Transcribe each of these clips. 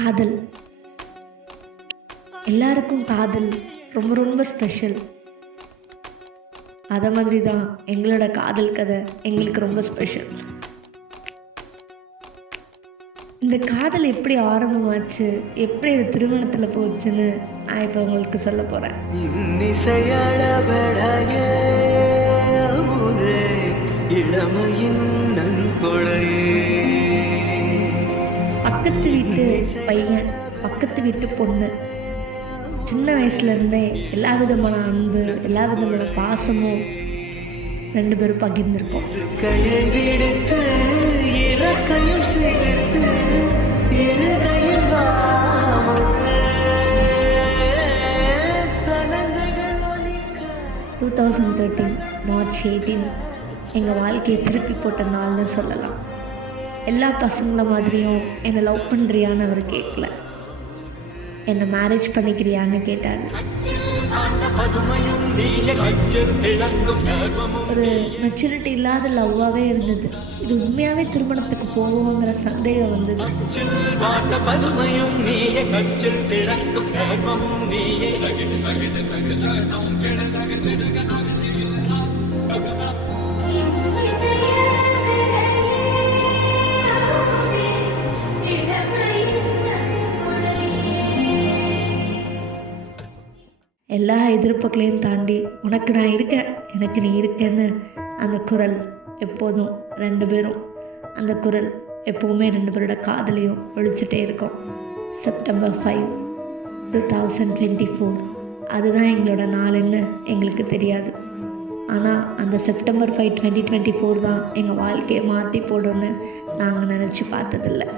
காதல். எல்லாருக்கும் காதல் ரொம்ப ரொம்ப ஸ்பெஷல். அதை மாதிரி தான் எங்களோட காதல் கதை எங்களுக்கு ரொம்ப ஸ்பெஷல். இந்த காதல் எப்படி ஆரம்பமாச்சு, எப்படி அது திருமணத்தில் போச்சுன்னு நான் இப்போ உங்களுக்கு சொல்ல போகிறேன். பக்கத்து வீட்டு பையன், பக்கத்து வீட்டு பொண்ணு, சின்ன வயசுலேருந்தே எல்லா விதமான அன்பு, எல்லா விதமான பாசமும் 2 பேரும் பகிர்ந்துருக்கோம். March 18 எங்கள் வாழ்க்கையை திருப்பி போட்ட நாள்னு சொல்லலாம். எல்லா பசங்கள மாதிரியும் என்னை லவ் பண்ணுறியான்னு அவர் கேட்கல, என்னை மேரேஜ் பண்ணிக்கிறியான்னு கேட்டார். ஒரு மெச்சூரிட்டி இல்லாத லவ்வாகவே இருந்தது. இது உண்மையாகவே திருமணத்துக்கு போவோங்கிற சந்தேகம் வந்தது. எல்லா எதிர்ப்புகளையும் தாண்டி உனக்கு நான் இருக்கேன், எனக்கு நீ இருக்கேன்னு அந்த குரல் எப்போதும் 2 பேரும், அந்த குரல் எப்போவுமே 2 பேரோட காதலையும் ஒழிச்சிட்டே இருக்கும். September 5, 2024 அதுதான் எங்களோட நாளுன்னு எங்களுக்கு தெரியாது. ஆனால் அந்த September 5, 2024 தான் எங்கள் வாழ்க்கையை மாற்றி போடும்னு நாங்கள் நினச்சி பார்த்ததில்லை.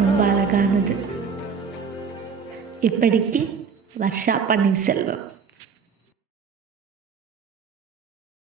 ரொம்ப அழகானது. இப்படிக்கு வர்ஷா பன்னீர்செல்வம்.